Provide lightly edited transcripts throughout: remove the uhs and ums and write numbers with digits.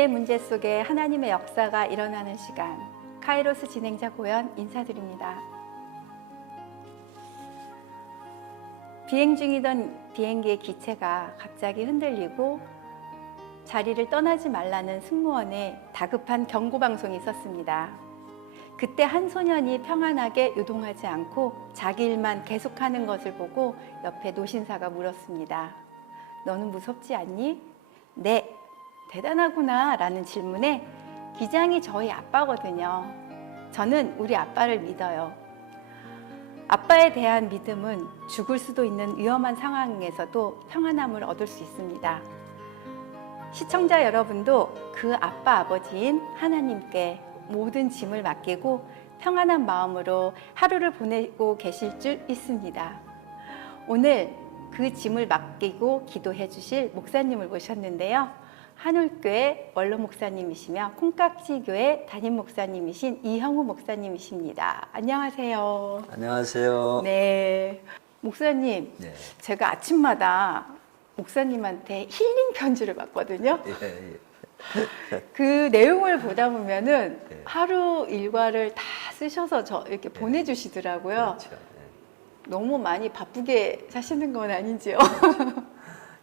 우리의 문제 속에 하나님의 역사가 일어나는 시간, 카이로스 진행자 고연 인사드립니다. 비행 중이던 비행기의 기체가 갑자기 흔들리고 자리를 떠나지 말라는 승무원의 다급한 경고방송이 있었습니다. 그때 한 소년이 평안하게 요동하지 않고 자기 일만 계속하는 것을 보고 옆에 노신사가 물었습니다. 너는 무섭지 않니? 네, 대단하구나 라는 질문에 기장이 저희 아빠거든요. 저는 우리 아빠를 믿어요. 아빠에 대한 믿음은 죽을 수도 있는 위험한 상황에서도 평안함을 얻을 수 있습니다. 시청자 여러분도 그 아빠 아버지인 하나님께 모든 짐을 맡기고 평안한 마음으로 하루를 보내고 계실 줄 믿습니다. 오늘 그 짐을 맡기고 기도해 주실 목사님을 모셨는데요. 한울교회 원로 목사님이시며 콩깍지교회 담임 목사님이신 이형우 목사님이십니다. 안녕하세요. 안녕하세요. 네, 목사님, 네. 제가 아침마다 목사님한테 힐링 편지를 받거든요. 예. 그 내용을 보다 보면은 네. 하루 일과를 다 쓰셔서 이렇게 보내주시더라고요. 그렇죠. 너무 많이 바쁘게 사시는 건 아닌지요?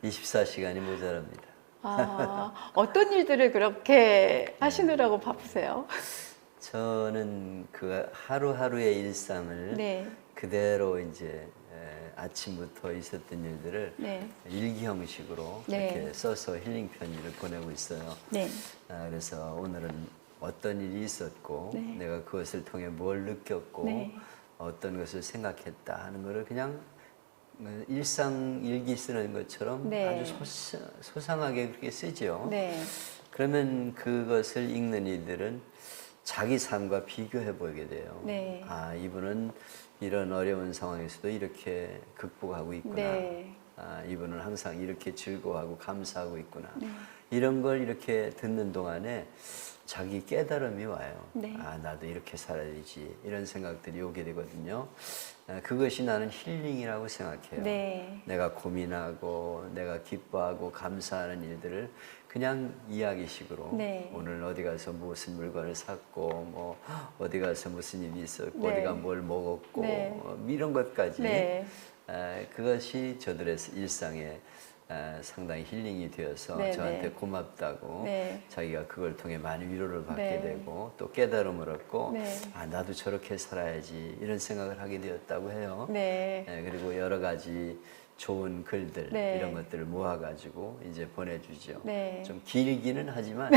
24시간이 모자랍니다. 아, 어떤 일들을 그렇게 하시느라고 바쁘세요? 저는 그 하루하루의 일상을 네, 그대로 이제 아침부터 있었던 일들을 네, 일기 형식으로 네. 이렇게 써서 힐링 편지를 보내고 있어요. 네, 그래서 오늘은 어떤 일이 있었고 네. 내가 그것을 통해 뭘 느꼈고 네. 어떤 것을 생각했다 하는 것을 그냥 일상 일기 쓰는 것처럼 네. 아주 소상하게 그렇게 쓰죠. 네, 그러면 그것을 읽는 이들은 자기 삶과 비교해 보게 돼요. 네. 아, 이분은 이런 어려운 상황에서도 이렇게 극복하고 있구나. 네. 아, 이분은 항상 이렇게 즐거워하고 감사하고 있구나. 네. 이런 걸 이렇게 듣는 동안에 자기 깨달음이 와요. 네. 아, 나도 이렇게 살아야지. 이런 생각들이 오게 되거든요. 그것이 나는 힐링이라고 생각해요. 네. 내가 고민하고 내가 기뻐하고 감사하는 일들을 그냥 이야기식으로 네. 오늘 어디 가서 무슨 물건을 샀고 뭐 어디 가서 무슨 일이 있었고 네. 어디가 뭘 먹었고 네. 이런 것까지 네. 그것이 저들의 일상에 상당히 힐링이 되어서 네, 저한테 네. 고맙다고 네. 자기가 그걸 통해 많이 위로를 받게 네. 되고 또 깨달음을 얻고 네. 아, 나도 저렇게 살아야지 이런 생각을 하게 되었다고 해요. 네. 그리고 여러 가지 좋은 글들 네. 이런 것들을 모아가지고 이제 보내주죠. 네. 좀 길기는 하지만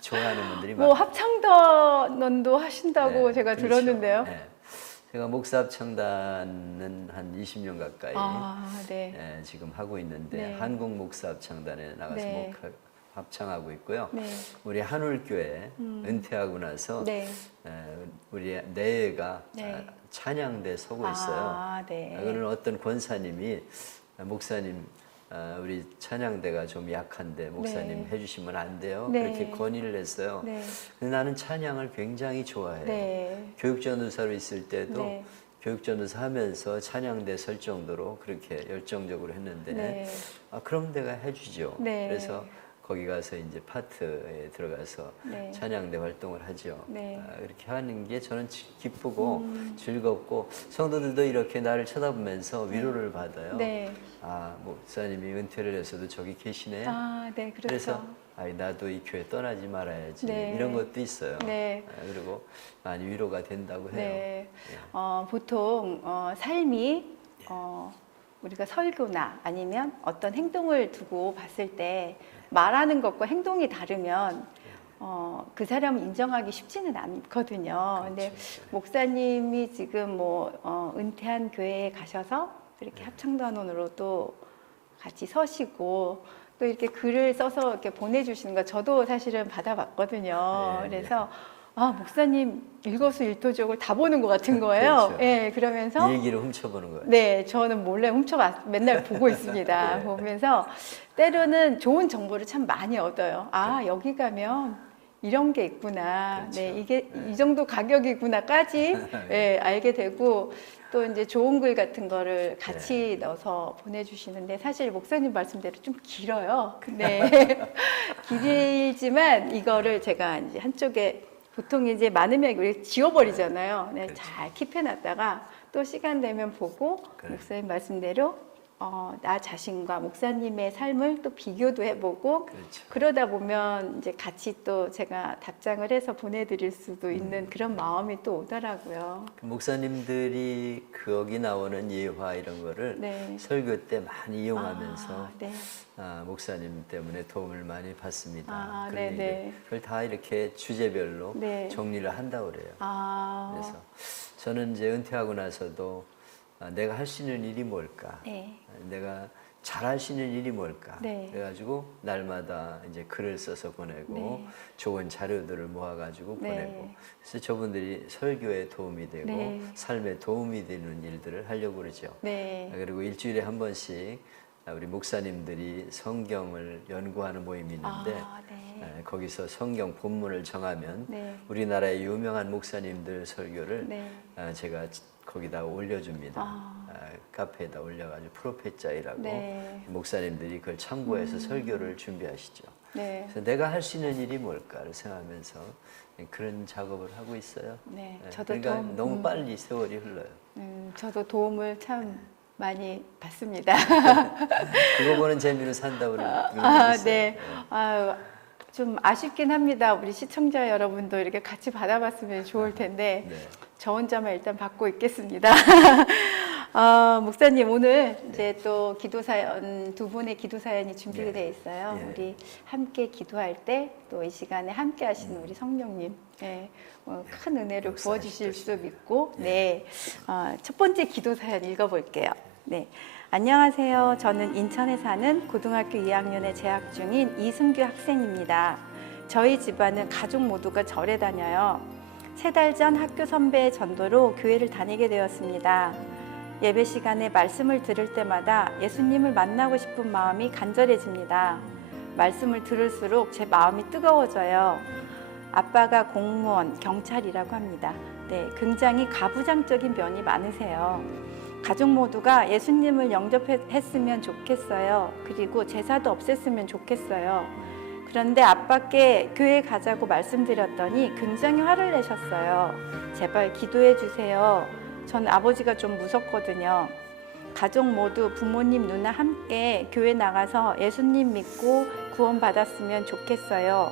좋아하는 분들이 뭐 많아요. 합창단원도 하신다고 네, 제가 그렇죠. 들었는데요. 네. 제가 목사합창단은 한 20년 가까이 아, 네. 지금 하고 있는데 네. 한국 목사합창단에 나가서 네. 합창하고 있고요. 네. 우리 한울교회 은퇴하고 나서 네. 우리 내외가 네. 찬양대 서고 있어요. 아, 네. 그는 어떤 권사님이 목사님 우리 찬양대가 좀 약한데 목사님 네. 해주시면 안 돼요? 네. 그렇게 건의를 했어요. 네. 근데 나는 찬양을 굉장히 좋아해요. 네. 교육전도사로 있을 때도 네. 교육전도사 하면서 찬양대 설 정도로 그렇게 열정적으로 했는데 네. 그럼 내가 해주죠. 네. 그래서 거기 가서 이제 파트에 들어가서 네. 찬양대 활동을 하죠. 네. 이렇게 하는 게 저는 기쁘고 즐겁고 성도들도 이렇게 나를 쳐다보면서 위로를 받아요. 네. 아, 목사님이 은퇴를 해서도 저기 계시네. 아, 네. 그렇죠. 그래서 나도 이 교회 떠나지 말아야지. 네. 이런 것도 있어요. 네. 그리고 많이 위로가 된다고 해요. 네. 보통 삶이 우리가 설교나 아니면 어떤 행동을 두고 봤을 때 말하는 것과 행동이 다르면 그 사람을 인정하기 쉽지는 않거든요. 근데 그렇죠. 목사님이 지금 은퇴한 교회에 가셔서 이렇게 합창단원으로 또 같이 서시고 또 이렇게 글을 써서 이렇게 보내주시는 거 저도 사실은 받아봤거든요. 네, 그래서 목사님 일거수일투족을 다 보는 것 같은 거예요. 그렇죠. 네, 그러면서 일기를 훔쳐보는 거예요. 네, 저는 몰래 맨날 보고 있습니다. 네. 보면서 때로는 좋은 정보를 참 많이 얻어요. 아, 여기 가면 이런 게 있구나. 그렇죠. 네, 이게 이 정도 가격이구나까지 네, 알게 되고 또 이제 좋은 글 같은 거를 같이 넣어서 보내주시는데 사실 목사님 말씀대로 좀 길어요. 근데 길지만 이거를 제가 이제 한쪽에 보통 이제 많으면 우리 지워버리잖아요. 네, 그렇죠. 잘 킵해놨다가 또 시간 되면 보고 그래. 목사님 말씀대로 나 자신과 목사님의 삶을 또 비교도 해보고 그렇죠. 그러다 보면 이제 같이 또 제가 답장을 해서 보내드릴 수도 있는 그런 마음이 또 오더라고요. 그 목사님들이 거기 나오는 예화 이런 거를 네. 설교 때 많이 이용하면서 네. 목사님 때문에 도움을 많이 받습니다. 아, 그런 네네. 얘기를. 그걸 다 이렇게 주제별로 네. 정리를 한다고 그래요. 아, 그래서 저는 이제 은퇴하고 나서도 내가 할 수 있는 일이 뭘까? 네. 내가 잘할 수 있는 일이 뭘까? 네. 그래가지고 날마다 이제 글을 써서 보내고 네. 좋은 자료들을 모아가지고 네. 보내고 그래서 저분들이 설교에 도움이 되고 네. 삶에 도움이 되는 일들을 하려고 그러죠. 네. 그리고 일주일에 한 번씩 우리 목사님들이 성경을 연구하는 모임이 있는데 네. 거기서 성경 본문을 정하면 네. 우리나라의 유명한 목사님들 설교를 네. 제가 거기다 올려줍니다. 카페에다 올려가지고 프로페자이라고 네. 목사님들이 그걸 참고해서 설교를 준비하시죠. 네. 그래서 내가 할 수 있는 일이 뭘까를 생각하면서 그런 작업을 하고 있어요. 네. 네, 저도 그러니까 도움, 너무 빨리 세월이 흘러요. 저도 도움을 참 많이 받습니다. 그거 보는 재미로 산다고 그러는 네. 있어요. 네. 아유, 좀 아쉽긴 합니다. 우리 시청자 여러분도 이렇게 같이 받아봤으면 좋을 텐데 네. 저 혼자만 일단 받고 있겠습니다. 목사님 오늘 이제 또 기도 사연 두 분의 기도 사연이 준비가 예. 되어 있어요. 예. 우리 함께 기도할 때 또 이 시간에 함께 하시는 우리 성령님 큰 은혜를 부어 주실 수 믿고 네. 첫 번째 기도 사연 읽어 볼게요. 네. 안녕하세요. 저는 인천에 사는 고등학교 2학년에 재학 중인 이승규 학생입니다. 저희 집안은 가족 모두가 절에 다녀요. 3달 전 학교 선배의 전도로 교회를 다니게 되었습니다. 예배 시간에 말씀을 들을 때마다 예수님을 만나고 싶은 마음이 간절해집니다. 말씀을 들을수록 제 마음이 뜨거워져요. 아빠가 공무원, 경찰이라고 합니다. 네, 굉장히 가부장적인 면이 많으세요. 가족 모두가 예수님을 영접했으면 좋겠어요. 그리고 제사도 없앴으면 좋겠어요. 그런데 아빠께 교회 가자고 말씀드렸더니 굉장히 화를 내셨어요. 제발 기도해 주세요. 전 아버지가 좀 무섭거든요. 가족 모두 부모님 누나 함께 교회 나가서 예수님 믿고 구원받았으면 좋겠어요.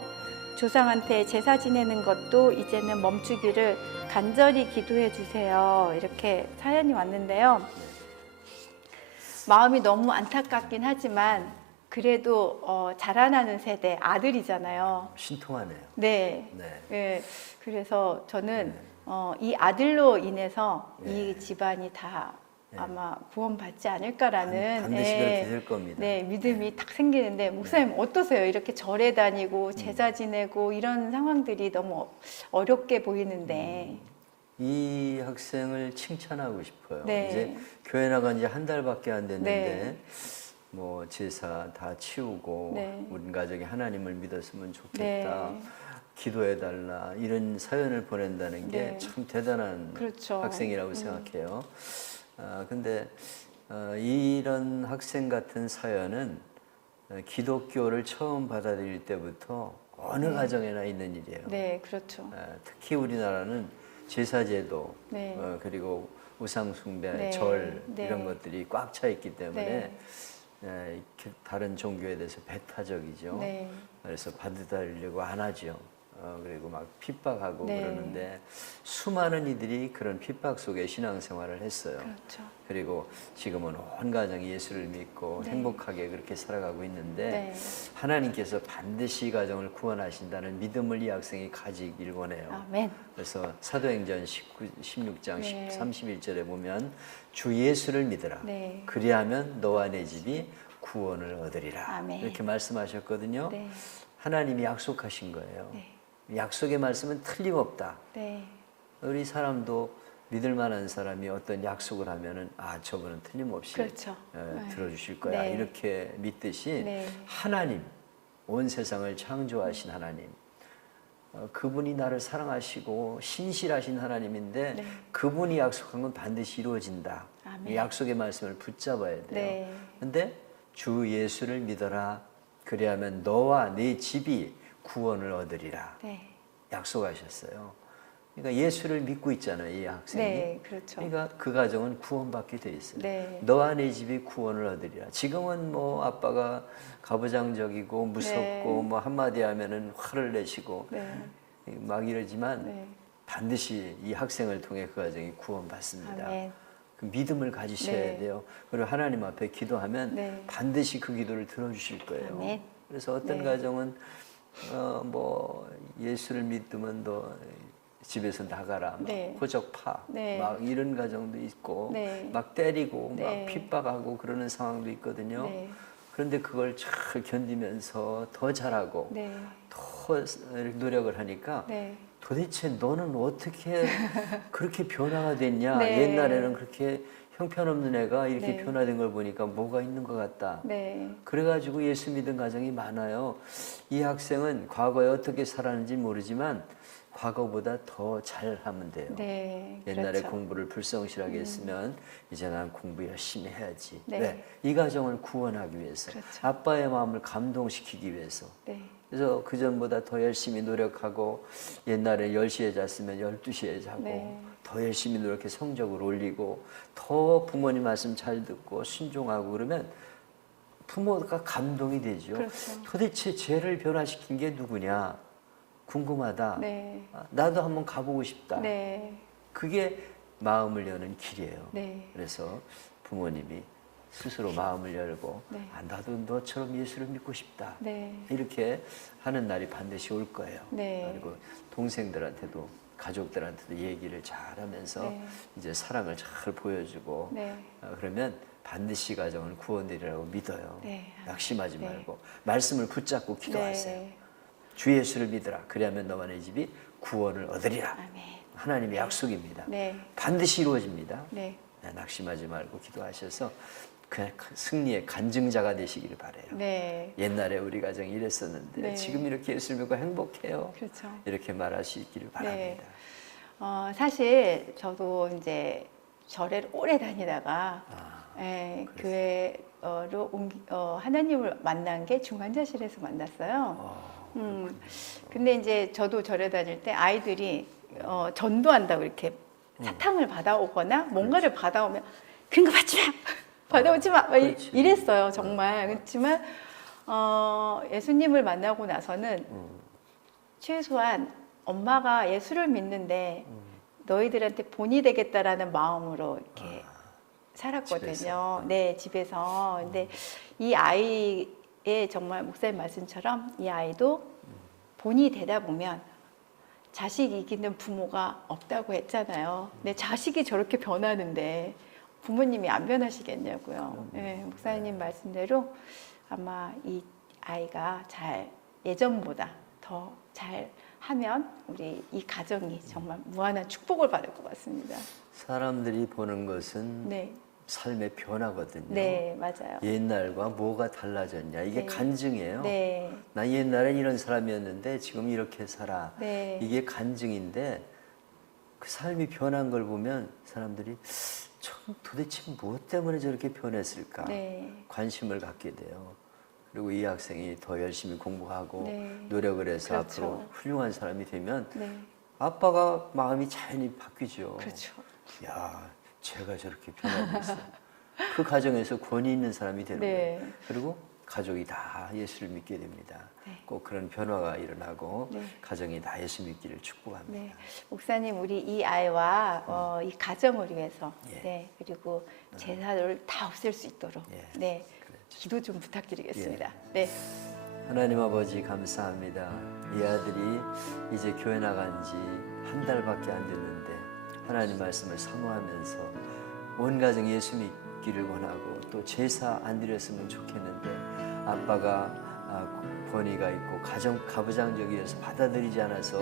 조상한테 제사 지내는 것도 이제는 멈추기를 간절히 기도해 주세요. 이렇게 사연이 왔는데요. 마음이 너무 안타깝긴 하지만 그래도 자라나는 세대 아들이잖아요. 신통하네요. 네. 네. 네. 그래서 저는 이 아들로 인해서 네. 이 집안이 다 네. 아마 구원받지 않을까라는 반드시 그렇게 될 겁니다. 네, 믿음이 딱 생기는데 목사님 어떠세요? 이렇게 절에 다니고 제사 지내고 이런 상황들이 너무 어렵게 보이는데 이 학생을 칭찬하고 싶어요. 네. 이제 교회 나간 지 한 달밖에 안 됐는데 네. 뭐 제사 다 치우고 네. 온 가족이 하나님을 믿었으면 좋겠다. 네. 기도해달라 이런 사연을 보낸다는 게 네. 참 대단한 그렇죠. 학생이라고 생각해요. 근데 이런 학생 같은 사연은 기독교를 처음 받아들일 때부터 어느 가정에나 있는 일이에요. 네, 그렇죠. 특히 우리나라는 제사제도 네. 그리고 우상숭배, 네. 절 네. 이런 것들이 꽉 차 있기 때문에 네. 다른 종교에 대해서 배타적이죠. 네. 그래서 받아들이려고 안 하죠. 그리고 막 핍박하고 네. 그러는데 수많은 이들이 그런 핍박 속에 신앙생활을 했어요. 그렇죠. 그리고 지금은 온 가정이 예수를 믿고 네. 행복하게 그렇게 살아가고 있는데 네. 하나님께서 반드시 이 가정을 구원하신다는 믿음을 이 학생이 가지길 원해요. 아멘. 그래서 사도행전 16장 네. 31절에 보면 주 예수를 믿으라. 네. 그리하면 너와 내 집이 구원을 얻으리라. 아멘. 이렇게 말씀하셨거든요. 네. 하나님이 약속하신 거예요. 네. 약속의 말씀은 틀림없다. 네. 우리 사람도 믿을 만한 사람이 어떤 약속을 하면은 저분은 틀림없이 그렇죠. 들어주실 거야. 네. 이렇게 믿듯이 네. 하나님, 온 세상을 창조하신 하나님, 그분이 나를 사랑하시고 신실하신 하나님인데 네. 그분이 약속한 건 반드시 이루어진다. 아멘. 이 약속의 말씀을 붙잡아야 돼요. 네. 근데 주 예수를 믿어라. 그리하면 너와 네 집이 구원을 얻으리라. 네. 약속하셨어요. 그러니까 예수를 믿고 있잖아요, 이 학생이. 네, 그렇죠. 그러니까 그 가정은 구원받게 돼 있어요. 네. 너와 네 집이 구원을 얻으리라. 지금은 뭐 아빠가 가부장적이고 무섭고 네. 뭐 한마디 하면은 화를 내시고 네. 막 이러지만 네. 반드시 이 학생을 통해 그 가정이 구원받습니다. 아멘. 그 믿음을 가지셔야 네. 돼요. 그리고 하나님 앞에 기도하면 네. 반드시 그 기도를 들어주실 거예요. 아멘. 그래서 어떤 네. 가정은 뭐 예수를 믿으면 너 집에서 나가라, 막 네. 호적파, 네. 막 이런 가정도 있고, 네. 막 때리고, 네. 막 핍박하고 그러는 상황도 있거든요. 네. 그런데 그걸 잘 견디면서 더 잘하고, 네. 더 노력을 하니까 네. 도대체 너는 어떻게 그렇게 변화가 됐냐? 네. 옛날에는 그렇게 형편없는 애가 이렇게 네. 변화된 걸 보니까 뭐가 있는 것 같다. 네. 그래가지고 예수 믿은 가정이 많아요. 이 학생은 과거에 어떻게 살았는지 모르지만 과거보다 더 잘하면 돼요. 네. 옛날에 그렇죠. 공부를 불성실하게 했으면 이제 난 공부 열심히 해야지. 네. 왜? 이 가정을 구원하기 위해서. 그렇죠. 아빠의 마음을 감동시키기 위해서. 네. 그래서 그전보다 더 열심히 노력하고 옛날에 10시에 잤으면 12시에 자고 네. 더 열심히 노력해 성적을 올리고 더 부모님 말씀 잘 듣고 순종하고 그러면 부모가 감동이 되죠. 그렇죠. 도대체 쟤를 변화시킨 게 누구냐? 궁금하다. 네. 나도 한번 가보고 싶다. 네. 그게 마음을 여는 길이에요. 네. 그래서 부모님이 스스로 마음을 열고 네. 나도 너처럼 예수를 믿고 싶다. 네. 이렇게 하는 날이 반드시 올 거예요. 네. 그리고 동생들한테도 가족들한테도 얘기를 잘하면서 네. 이제 사랑을 잘 보여주고 네. 그러면 반드시 가정은 구원되리라고 믿어요. 네. 낙심하지 네. 말고 말씀을 붙잡고 기도하세요. 네. 주 예수를 믿으라. 그리하면 너와 내 집이 구원을 얻으리라. 아멘. 하나님의 약속입니다. 네. 반드시 이루어집니다. 네. 낙심하지 말고 기도하셔서 그 승리의 간증자가 되시기를 바라요. 네. 옛날에 우리 가정이 이랬었는데 네. 지금 이렇게 예수를 믿고 행복해요. 그렇죠. 이렇게 말하시기를 바랍니다. 사실 저도 이제 절에 오래 다니다가 그랬어요. 교회로 하나님을 만난 게 중환자실에서 만났어요. 근데 이제 저도 절에 다닐 때 아이들이 전도한다고 이렇게 사탕을 받아오거나 뭔가를 받아오면 그런 거 받지 마! 받아오지 마! 막 그렇지. 이랬어요, 정말. 그렇지만 예수님을 만나고 나서는 최소한 엄마가 예수를 믿는데 너희들한테 본이 되겠다라는 마음으로 이렇게 살았거든요. 집에서. 네, 집에서. 근데 이 아이의 정말 목사님 말씀처럼 이 아이도 본이 되다 보면 자식 이기는 부모가 없다고 했잖아요. 근데 자식이 저렇게 변하는데 부모님이 안 변하시겠냐고요. 네, 목사님 말씀대로 아마 이 아이가 예전보다 더 잘 하면 우리 이 가정이 정말 무한한 축복을 받을 것 같습니다. 사람들이 보는 것은 네, 삶의 변화거든요. 네, 맞아요. 옛날과 뭐가 달라졌냐. 이게 네. 간증이에요. 네, 나 옛날엔 이런 사람이었는데 지금 이렇게 살아. 네, 이게 간증인데 그 삶이 변한 걸 보면 사람들이 참 도대체 무엇 때문에 저렇게 변했을까 네, 관심을 갖게 돼요. 그리고 이 학생이 더 열심히 공부하고 네. 노력을 해서 그렇죠. 앞으로 훌륭한 사람이 되면 네, 아빠가 마음이 자연히 바뀌죠. 그렇죠. 야, 제가 저렇게 변하고 있어. 그 가정에서 권위 있는 사람이 되는 네. 거예요. 그리고 가족이 다 예수를 믿게 됩니다. 네. 꼭 그런 변화가 일어나고 네. 가정이 다 예수 믿기를 축복합니다. 네, 목사님 우리 이 아이와 이 가정을 위해서 예. 네 그리고 제사를 다 없앨 수 있도록 예. 네 그렇죠. 기도 좀 부탁드리겠습니다. 예. 네, 하나님 아버지 감사합니다. 이 아들이 이제 교회 나간 지 한 달밖에 안 됐는데 하나님 말씀을 사모하면서 온 가정 예수 믿기를 원하고 또 제사 안 드렸으면 좋겠는데 아빠가 권위가 있고 가부장적이어서 받아들이지 않아서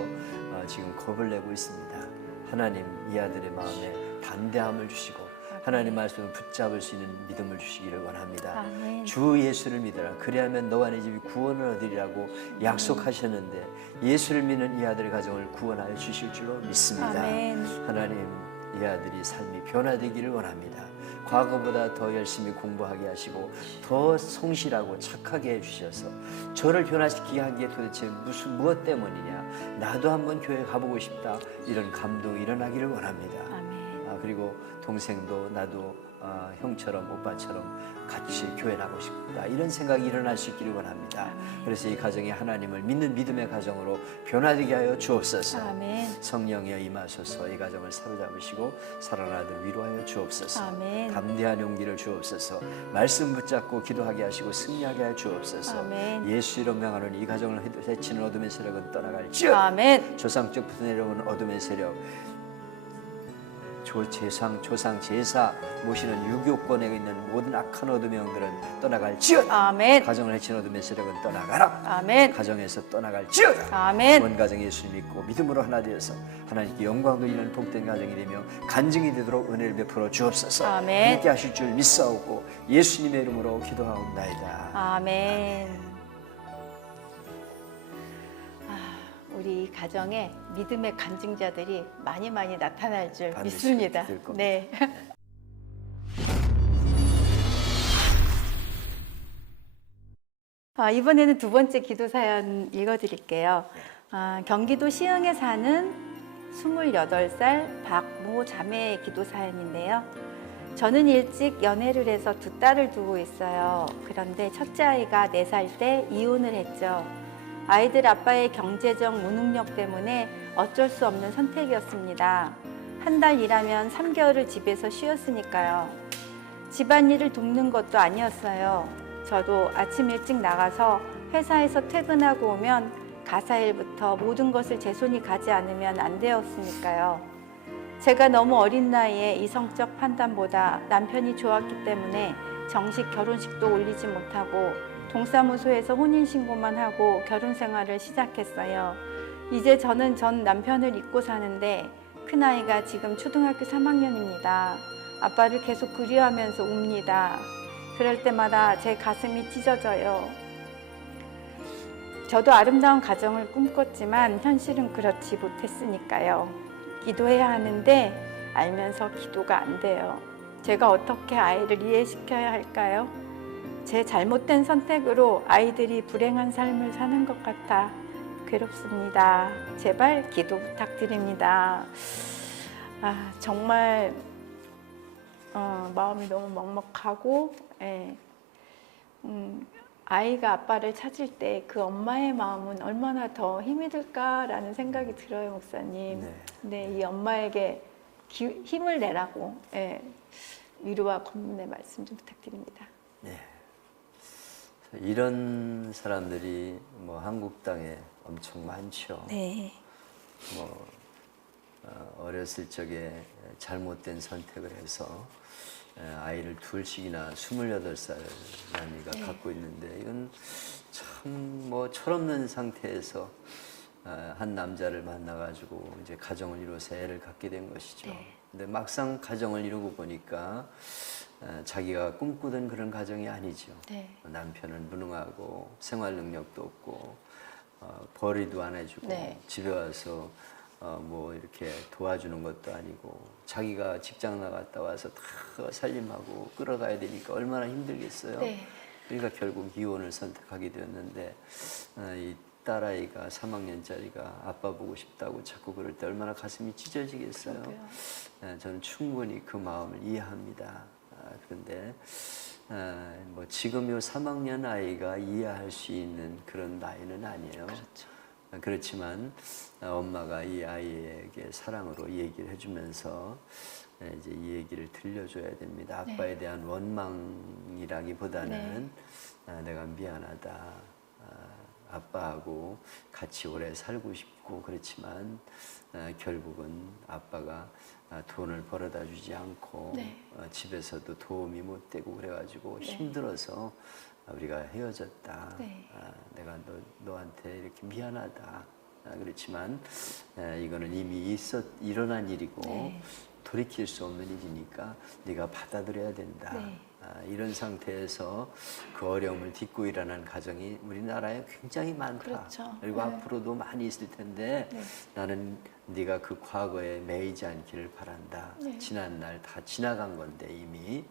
지금 겁을 내고 있습니다. 하나님 이 아들의 마음에 담대함을 주시고 하나님 말씀을 붙잡을 수 있는 믿음을 주시기를 원합니다. 아멘. 주 예수를 믿어라. 그리하면 너와 네 집이 구원을 얻으리라고 약속하셨는데 예수를 믿는 이 아들의 가정을 구원하여 주실 줄로 믿습니다. 아멘. 하나님, 이 아들이 삶이 변화되기를 원합니다. 과거보다 더 열심히 공부하게 하시고 더 성실하고 착하게 해주셔서 저를 변화시키게 하기에 도대체 무엇 때문이냐, 나도 한번 교회 가보고 싶다, 이런 감동이 일어나기를 원합니다. 아멘. 그리고 동생도 나도 형처럼 오빠처럼 같이 교회 나고 싶다, 이런 생각이 일어날 수 있기를 원합니다. 아멘. 그래서 이 가정이 하나님을 믿는 믿음의 가정으로 변화되게 하여 주옵소서. 아멘. 성령이여 임하소서. 이 가정을 사로잡으시고 살아나들 위로하여 주옵소서. 아멘. 담대한 용기를 주옵소서. 말씀 붙잡고 기도하게 하시고 승리하게 하여 주옵소서. 아멘. 예수 이름 명하노니 이 가정을 해치는 어둠의 세력은 떠나갈지어다. 아멘. 조상적부터 내려온 어둠의 세력, 조상 제사 모시는 유교권에 있는 모든 악한 어둠의 영들은 떠나갈지어다. 아멘. 가정을 해치는 어둠의 세력은 떠나가라. 아멘. 가정에서 떠나갈지어다. 아멘. 온 가정이 예수 믿고 믿음으로 하나 되어서 하나님께 영광 돌리는 복된 가정이 되며 간증이 되도록 은혜를 베풀어 주옵소서. 아멘. 함께 하실 줄 믿사오고 예수님의 이름으로 기도하옵나이다. 아멘. 우리 이 가정에 믿음의 간증자들이 많이 나타날 줄 반드시 믿습니다. 될 겁니다. 네. 이번에는 두 번째 기도 사연 읽어드릴게요. 경기도 시흥에 사는 28살 박모 자매의 기도 사연인데요. 저는 일찍 연애를 해서 두 딸을 두고 있어요. 그런데 첫째 아이가 4살 때 이혼을 했죠. 아이들 아빠의 경제적 무능력 때문에 어쩔 수 없는 선택이었습니다. 한 달 일하면 3개월을 집에서 쉬었으니까요. 집안일을 돕는 것도 아니었어요. 저도 아침 일찍 나가서 회사에서 퇴근하고 오면 가사일부터 모든 것을 제 손이 가지 않으면 안 되었으니까요. 제가 너무 어린 나이에 이성적 판단보다 남편이 좋았기 때문에 정식 결혼식도 올리지 못하고 동사무소에서 혼인신고만 하고 결혼 생활을 시작했어요. 이제 저는 전 남편을 잊고 사는데 큰아이가 지금 초등학교 3학년입니다. 아빠를 계속 그리워하면서 웁니다. 그럴 때마다 제 가슴이 찢어져요. 저도 아름다운 가정을 꿈꿨지만 현실은 그렇지 못했으니까요. 기도해야 하는데 알면서 기도가 안 돼요. 제가 어떻게 아이를 이해시켜야 할까요? 제 잘못된 선택으로 아이들이 불행한 삶을 사는 것 같아 괴롭습니다. 제발 기도 부탁드립니다. 정말 마음이 너무 먹먹하고, 아이가 아빠를 찾을 때 그 엄마의 마음은 얼마나 더 힘이 들까라는 생각이 들어요, 목사님. 네, 이 엄마에게 힘을 내라고 위로와 권면의 말씀 좀 부탁드립니다. 네. 이런 사람들이 뭐 한국 땅에 엄청 많죠. 네. 어렸을 적에 잘못된 선택을 해서 아이를 둘씩이나 28살 남이가 갖고 있는데, 이건 참 철없는 상태에서 한 남자를 만나가지고 이제 가정을 이루어서 애를 갖게 된 것이죠. 근데 막상 가정을 이루고 보니까 자기가 꿈꾸던 그런 가정이 아니죠. 남편은 무능하고 생활 능력도 없고 벌이도 안 해주고 집에 와서 이렇게 도와주는 것도 아니고, 자기가 직장 나갔다 와서 다 살림하고 끌어가야 되니까 얼마나 힘들겠어요. 그러니까 결국 이혼을 선택하게 되었는데, 이 딸아이가 3학년짜리가 아빠 보고 싶다고 자꾸 그럴 때 얼마나 가슴이 찢어지겠어요. 저는 충분히 그 마음을 이해합니다. 그런데 지금 요 3학년 아이가 이해할 수 있는 그런 나이는 아니에요. 그렇지만 엄마가 이 아이에게 사랑으로 얘기를 해주면서 이제 이 얘기를 들려줘야 됩니다. 아빠에 대한 원망이라기보다는 내가 미안하다. 아빠하고 같이 오래 살고 싶고 그렇지만 결국은 아빠가 돈을 벌어다 주지 않고 집에서도 도움이 못 되고 그래가지고 힘들어서 우리가 헤어졌다. 내가 너한테 이렇게 미안하다. 그렇지만 이거는 이미 일어난 일이고 돌이킬 수 없는 일이니까 네가 받아들여야 된다. 네. 이런 상태에서 그 어려움을 딛고 일어나는 가정이 우리나라에 굉장히 많다. 그렇죠. 그리고 네. 앞으로도 많이 있을 텐데 네. 나는 네가 그 과거에 매이지 않기를 바란다. 네. 지난 날 다 지나간 건데 이미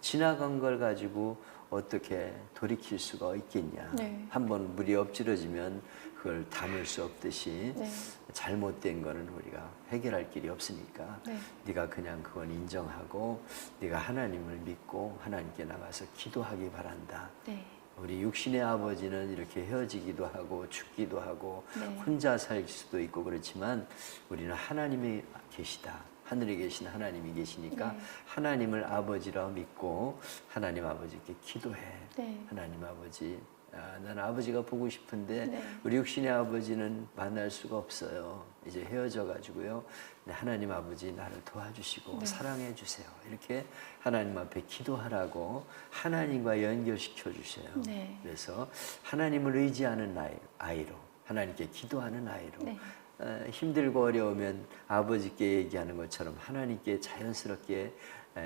지나간 걸 가지고 어떻게 돌이킬 수가 있겠냐. 네. 한번 물이 엎질러지면 그걸 담을 수 없듯이 네. 잘못된 거는 우리가 해결할 길이 없으니까 네. 네가 그냥 그건 인정하고 네가 하나님을 믿고 하나님께 나가서 기도하기 바란다. 네. 우리 육신의 아버지는 이렇게 헤어지기도 하고 죽기도 하고 네. 혼자 살 수도 있고 그렇지만 우리는 하나님이 계시다. 하늘에 계신 하나님이 계시니까 네. 하나님을 아버지라 믿고 하나님 아버지께 기도해. 네. 하나님 아버지, 나는 아버지가 보고 싶은데 네. 우리 육신의 아버지는 만날 수가 없어요. 이제 헤어져 가지고요. 하나님 아버지 나를 도와주시고 네. 사랑해 주세요. 이렇게 하나님 앞에 기도하라고 하나님과 연결시켜 주셔요. 네. 그래서 하나님을 의지하는 아이로 하나님께 기도하는 아이로 네. 힘들고 어려우면 아버지께 얘기하는 것처럼 하나님께 자연스럽게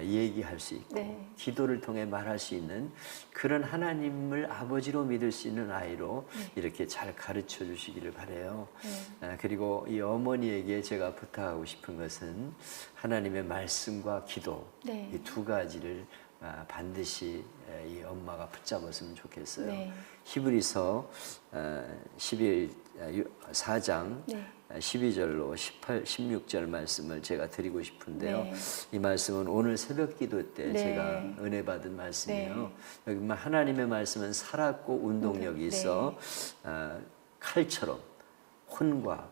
얘기할 수 있고 네. 기도를 통해 말할 수 있는 그런 하나님을 아버지로 믿을 수 있는 아이로 이렇게 잘 가르쳐 주시기를 바라요. 네. 그리고 이 어머니에게 제가 부탁하고 싶은 것은 하나님의 말씀과 기도 네. 이 두 가지를 반드시 이 엄마가 붙잡았으면 좋겠어요. 네. 히브리서 4장 네. 12절로 18, 16절 말씀을 제가 드리고 싶은데요. 네. 이 말씀은 오늘 새벽 기도 때 네. 제가 은혜 받은 말씀이에요. 네. 여기 하나님의 말씀은 살았고 운동력이 있어 칼처럼 혼과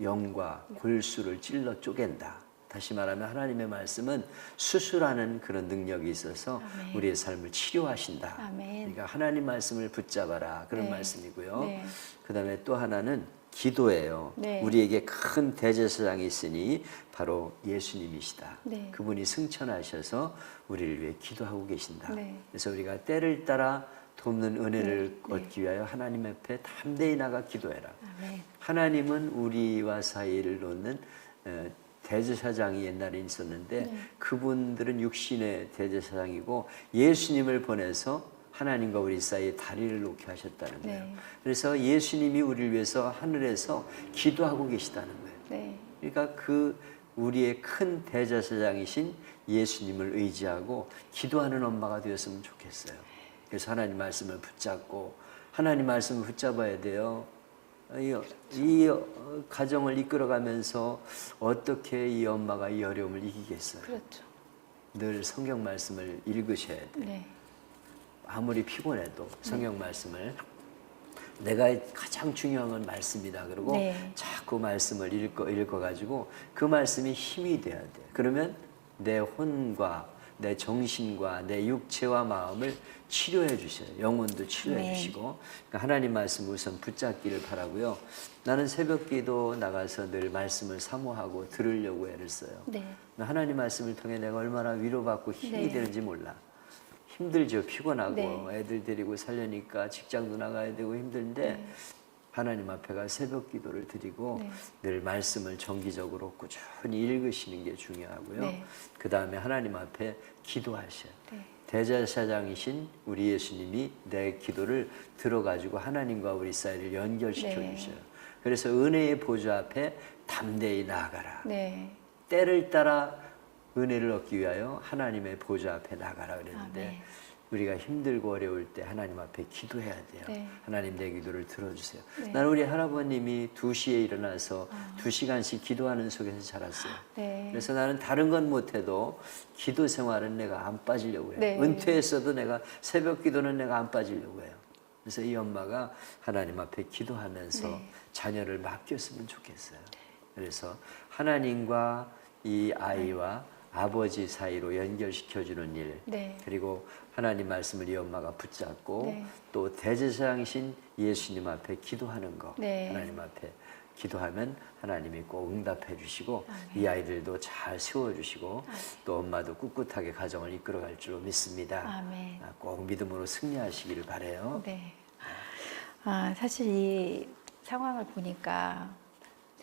영과 골수를 찔러 쪼갠다. 다시 말하면 하나님의 말씀은 수술하는 그런 능력이 있어서 아멘. 우리의 삶을 치료하신다. 아멘. 그러니까 하나님 말씀을 붙잡아라 그런 네. 말씀이고요. 네. 그 다음에 또 하나는 기도예요. 네. 우리에게 큰 대제사장이 있으니 바로 예수님이시다. 네. 그분이 승천하셔서 우리를 위해 기도하고 계신다. 네. 그래서 우리가 때를 따라 돕는 은혜를 네. 얻기 위하여 하나님 앞에 담대히 나가 기도해라. 아멘. 하나님은 우리와 사이를 놓는 대제사장이 옛날에 있었는데 네. 그분들은 육신의 대제사장이고 예수님을 보내서 하나님과 우리 사이에 다리를 놓게 하셨다는 거예요. 네. 그래서 예수님이 우리를 위해서 하늘에서 기도하고 계시다는 거예요. 네. 그러니까 그 우리의 큰 대제사장이신 예수님을 의지하고 기도하는 엄마가 되었으면 좋겠어요. 그래서 하나님 말씀을 붙잡고 하나님 말씀을 붙잡아야 돼요. 이 가정을 이끌어가면서 어떻게 이 엄마가 이 어려움을 이기겠어요? 그렇죠. 늘 성경 말씀을 읽으셔야 돼요. 네. 아무리 피곤해도 성경 말씀을 내가 가장 중요한 건 말씀이다. 그러고 네. 자꾸 말씀을 읽어가지고 그 말씀이 힘이 돼야 돼. 그러면 내 혼과 내 정신과 내 육체와 마음을 치료해 주셔요. 영혼도 치료해 아멘. 주시고 그러니까 하나님 말씀 우선 붙잡기를 바라고요. 나는 새벽기도 나가서 늘 말씀을 사모하고 들으려고 애를 써요. 네. 하나님 말씀을 통해 내가 얼마나 위로받고 힘이 네. 되는지 몰라. 힘들죠. 피곤하고 네. 애들 데리고 살려니까 직장도 나가야 되고 힘든데 네. 하나님 앞에 가 새벽 기도를 드리고 네. 늘 말씀을 정기적으로 꾸준히 읽으시는 게 중요하고요. 네. 그 다음에 하나님 앞에 기도하셔요. 네. 대제사장이신 우리 예수님이 내 기도를 들어가지고 하나님과 우리 사이를 연결시켜 네. 주셔요. 그래서 은혜의 보좌 앞에 담대히 나아가라. 네. 때를 따라 은혜를 얻기 위하여 하나님의 보좌 앞에 나가라 그랬는데 아멘. 우리가 힘들고 어려울 때 하나님 앞에 기도해야 돼요. 네. 하나님 내 기도를 들어주세요. 네. 나는 우리 할아버님이 2시에 일어나서 2시간씩 기도하는 속에서 자랐어요. 네. 그래서 나는 다른 건 못해도 기도 생활은 내가 안 빠지려고 해요. 네. 은퇴했어도 내가 새벽 기도는 내가 안 빠지려고 해요. 그래서 이 엄마가 하나님 앞에 기도하면서 네. 자녀를 맡겼으면 좋겠어요. 그래서 하나님과 이 아이와 아버지 사이로 연결시켜주는 일, 네. 그리고 하나님 말씀을 이 엄마가 붙잡고 네. 또 대제사장이신 예수님 앞에 기도하는 거, 네. 하나님 앞에 기도하면 하나님이 꼭 응답해 주시고 아멘. 이 아이들도 잘 세워주시고 또 엄마도 꿋꿋하게 가정을 이끌어갈 줄로 믿습니다. 아멘. 꼭 믿음으로 승리하시기를 바라요. 네. 사실 이 상황을 보니까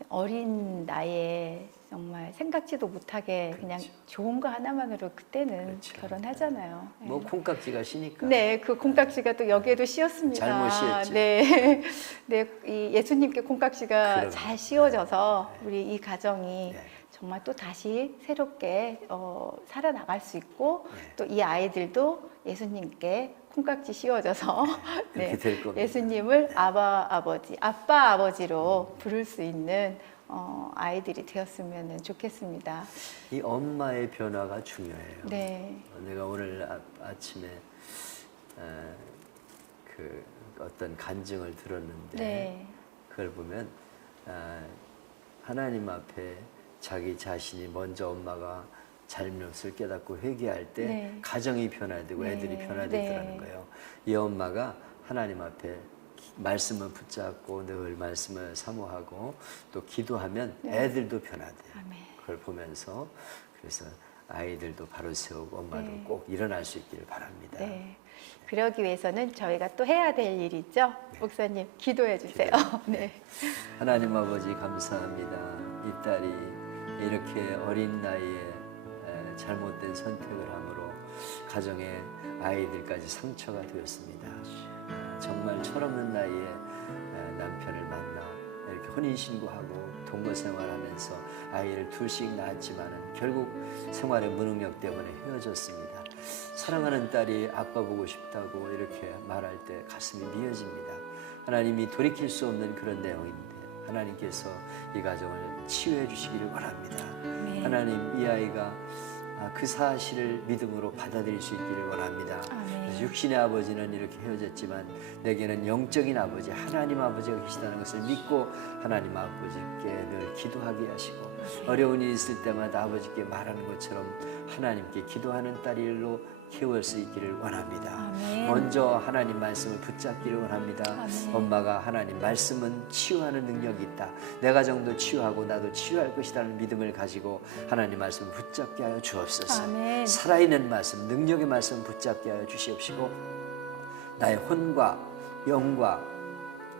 어린 나이에 정말 생각지도 못하게 그냥 좋은 거 하나만으로 그때는 그렇죠. 결혼하잖아요. 뭐 네. 콩깍지가 시니까. 네, 그 콩깍지가 또 여기에도 씌었습니다. 잘못 씌었죠. 네, 네, 이 예수님께 콩깍지가 그럼요. 잘 씌워져서 우리 이 가정이 네. 정말 또 다시 새롭게 살아나갈 수 있고 네. 또 이 아이들도 예수님께 콩깍지 씌워져서 그렇게 네, 될 겁니다. 예수님을 아빠 아버지로 부를 수 있는 아이들이 되었으면 좋겠습니다. 이 엄마의 변화가 중요해요. 네, 내가 오늘 아침에 그 어떤 간증을 들었는데 네, 그걸 보면 하나님 앞에 자기 자신이 먼저 엄마가 잘못을 깨닫고 회개할 때 네. 가정이 변화되고 네. 애들이 변화되더라는 네. 거예요. 이 엄마가 하나님 앞에 말씀을 붙잡고 늘 말씀을 사모하고 또 기도하면 네. 애들도 변화돼요. 아멘. 그걸 보면서 그래서 아이들도 바로 세우고 엄마도 네. 꼭 일어날 수 있기를 바랍니다. 네. 그러기 위해서는 저희가 또 해야 될 일이 있죠. 목사님 기도해 주세요. 네. 하나님 아버지 감사합니다. 이 딸이 이렇게 어린 나이에 잘못된 선택을 함으로 가정의 아이들까지 상처가 되었습니다. 정말 철없는 나이에 남편을 만나 이렇게 혼인신고하고 동거생활하면서 아이를 둘씩 낳았지만은 결국 생활의 무능력 때문에 헤어졌습니다. 사랑하는 딸이 아빠 보고 싶다고 이렇게 말할 때 가슴이 미어집니다. 하나님이 돌이킬 수 없는 그런 내용인데 하나님께서 이 가정을 치유해 주시기를 원합니다. 네. 하나님 이 아이가 그 사실을 믿음으로 받아들일 수 있기를 원합니다. 아멘. 그래서 육신의 아버지는 이렇게 헤어졌지만 내게는 영적인 아버지 하나님 아버지가 계시다는 것을 믿고 하나님 아버지께 늘 기도하게 하시고 어려운 일이 있을 때마다 아버지께 말하는 것처럼 하나님께 기도하는 딸일로 키울 수 있기를 원합니다. 아멘. 먼저 하나님 말씀을 붙잡기를 원합니다. 아멘. 엄마가 하나님 말씀은 치유하는 능력이 있다. 내 가정도 치유하고 나도 치유할 것이라는 믿음을 가지고 하나님 말씀을 붙잡게 하여 주옵소서. 아멘. 살아있는 말씀, 능력의 말씀 붙잡게 하여 주시옵시고 나의 혼과 영과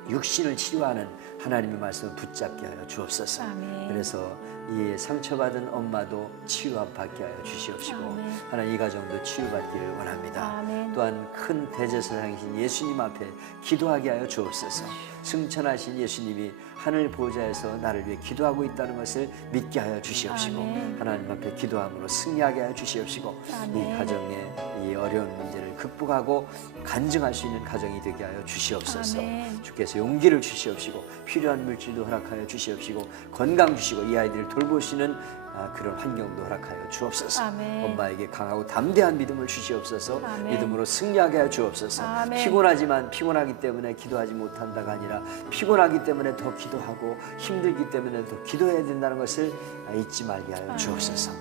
육신을 치유하는 하나님의 말씀을 붙잡게 하여 주옵소서. 아멘. 그래서 이 상처받은 엄마도 치유받게 하여 주시옵시고 아멘. 하나님 이 가정도 치유받기를 원합니다. 아멘. 또한 큰 대제사장이신 예수님 앞에 기도하게 하여 주옵소서. 승천하신 예수님이 하늘 보좌에서 나를 위해 기도하고 있다는 것을 믿게 하여 주시옵시고 아멘. 하나님 앞에 기도함으로 승리하게 하여 주시옵시고 아멘. 이 가정의 이 어려운 문제를 극복하고 간증할 수 있는 가정이 되게 하여 주시옵소서. 아멘. 주께서 용기를 주시옵시고 필요한 물질도 허락하여 주시옵시고 건강 주시고 이 아이들을 돌보시는 그런 환경도 허락하여 주옵소서. 아멘. 엄마에게 강하고 담대한 믿음을 주시옵소서. 아멘. 믿음으로 승리하게 하여 주옵소서. 아멘. 피곤하지만 피곤하기 때문에 기도하지 못한다가 아니라 피곤하기 때문에 더 기도하고 힘들기 때문에 더 기도해야 된다는 것을 잊지 말게 하여 아멘. 주옵소서.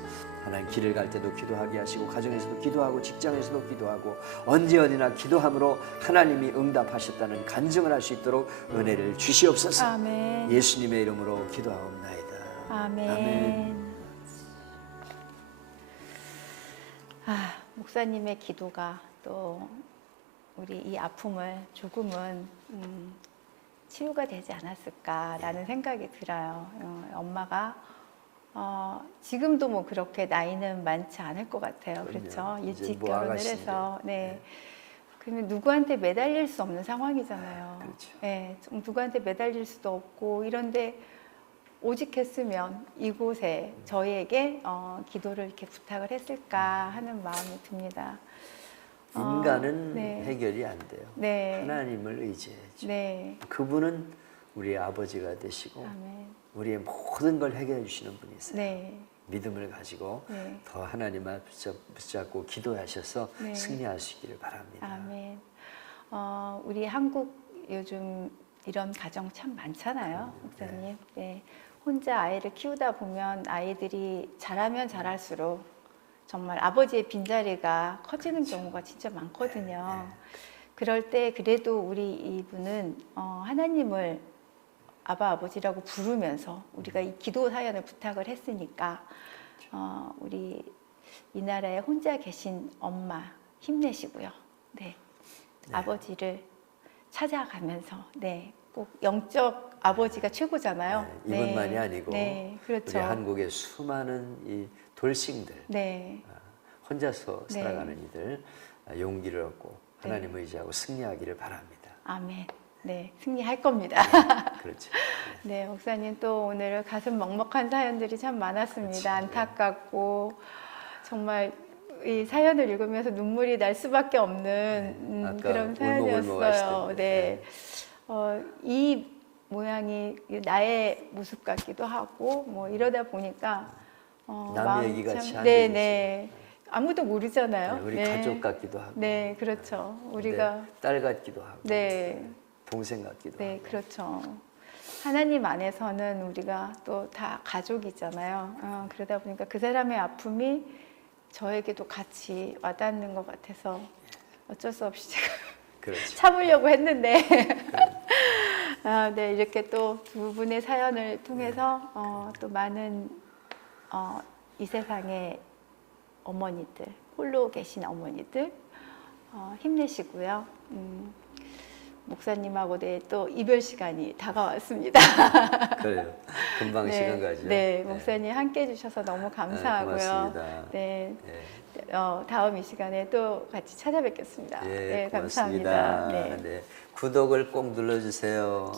하나님 길을 갈 때도 기도하게 하시고 가정에서도 기도하고 직장에서도 기도하고 언제 어디나 기도함으로 하나님이 응답하셨다는 간증을 할 수 있도록 은혜를 주시옵소서. 아멘. 예수님의 이름으로 기도하옵나이다. 아멘. 아멘. 목사님의 기도가 또 우리 이 아픔을 조금은 치유가 되지 않았을까라는 생각이 들어요. 엄마가 지금도 뭐 그렇게 나이는 많지 않을 것 같아요. 그럼요. 그렇죠? 이제 일찍 뭐 결혼을 아가씨인데. 해서 네. 네. 그러면 누구한테 매달릴 수 없는 상황이잖아요. 그렇죠. 네, 좀 누구한테 매달릴 수도 없고 이런데 오직했으면 이곳에 저희에게 기도를 이렇게 부탁을 했을까 하는 마음이 듭니다. 인간은 네. 해결이 안 돼요. 네. 하나님을 의지해야죠. 네. 그분은 우리의 아버지가 되시고 아멘. 우리의 모든 걸 해결해 주시는 분이세요. 네. 믿음을 가지고 네. 더 하나님을 붙잡고 기도하셔서 네. 승리할 수 있기를 바랍니다. 아멘. 우리 한국 요즘 이런 가정 참 많잖아요, 목사님. 네. 혼자 아이를 키우다 보면 아이들이 자라면 자랄수록 정말 아버지의 빈자리가 커지는 경우가 진짜 많거든요. 그럴 때 그래도 우리 이분은 하나님을 아버지라고 부르면서 우리가 이 기도 사연을 부탁을 했으니까 우리 이 나라에 혼자 계신 엄마 힘내시고요. 네. 아버지를 찾아가면서 네, 꼭 영적 아버지가 최고잖아요. 네, 이분만이 아니고 네, 그렇죠. 우리 한국의 수많은 이 돌싱들 네, 혼자서 네. 살아가는 이들 용기를 얻고 하나님을 의지하고 승리하기를 바랍니다. 아멘. 네, 승리할 겁니다. 그렇죠. 네, 목사님 또 오늘 가슴 먹먹한 사연들이 참 많았습니다. 그렇죠. 안타깝고 정말 이 사연을 읽으면서 눈물이 날 수밖에 없는 아까 그런 울먹울먹 사연이었어요. 하시던데. 네, 이 모양이 나의 모습 같기도 하고 뭐 이러다 보니까 남의 마음이 얘기 같이 안 네, 들리죠. 네. 아무도 모르잖아요. 우리 네. 가족 같기도 하고 네, 그렇죠. 근데 우리가 딸 같기도 하고 네. 동생 같기도 네, 하고 그렇죠. 하나님 안에서는 우리가 또 다 가족이잖아요. 그러다 보니까 그 사람의 아픔이 저에게도 같이 와닿는 것 같아서 어쩔 수 없이 제가 그렇죠. 참으려고 했는데 네, 이렇게 또 두 분의 사연을 통해서 또 많은 이 세상의 어머니들, 홀로 계신 어머니들 힘내시고요. 목사님하고 또 이별 시간이 다가왔습니다. 그래요. 금방 네, 시간 가죠. 네, 목사님 함께 해주셔서 너무 감사하고요. 고맙습니다. 네, 예, 다음 이 시간에 또 같이 찾아뵙겠습니다. 예, 네, 고맙습니다. 감사합니다. 네. 네, 구독을 꼭 눌러주세요.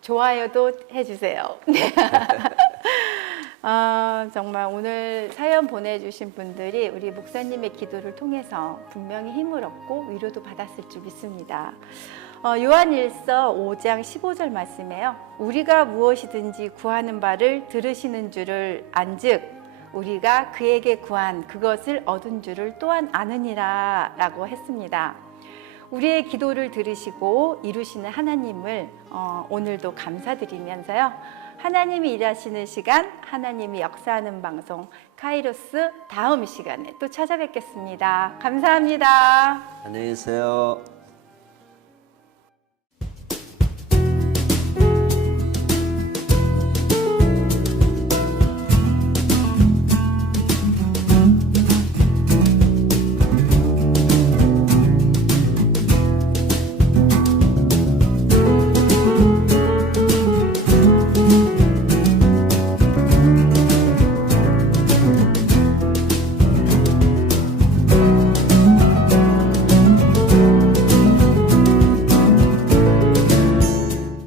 좋아요도 해주세요. 네. 정말 오늘 사연 보내주신 분들이 우리 목사님의 기도를 통해서 분명히 힘을 얻고 위로도 받았을 줄 믿습니다. 요한일서 5장 15절 말씀에요. 우리가 무엇이든지 구하는 바를 들으시는 줄을 안즉 우리가 그에게 구한 그것을 얻은 줄을 또한 아느니라 라고 했습니다. 우리의 기도를 들으시고 이루시는 하나님을 오늘도 감사드리면서요. 하나님이 일하시는 시간, 하나님이 역사하는 방송 카이로스 다음 시간에 또 찾아뵙겠습니다. 감사합니다. 안녕히 계세요.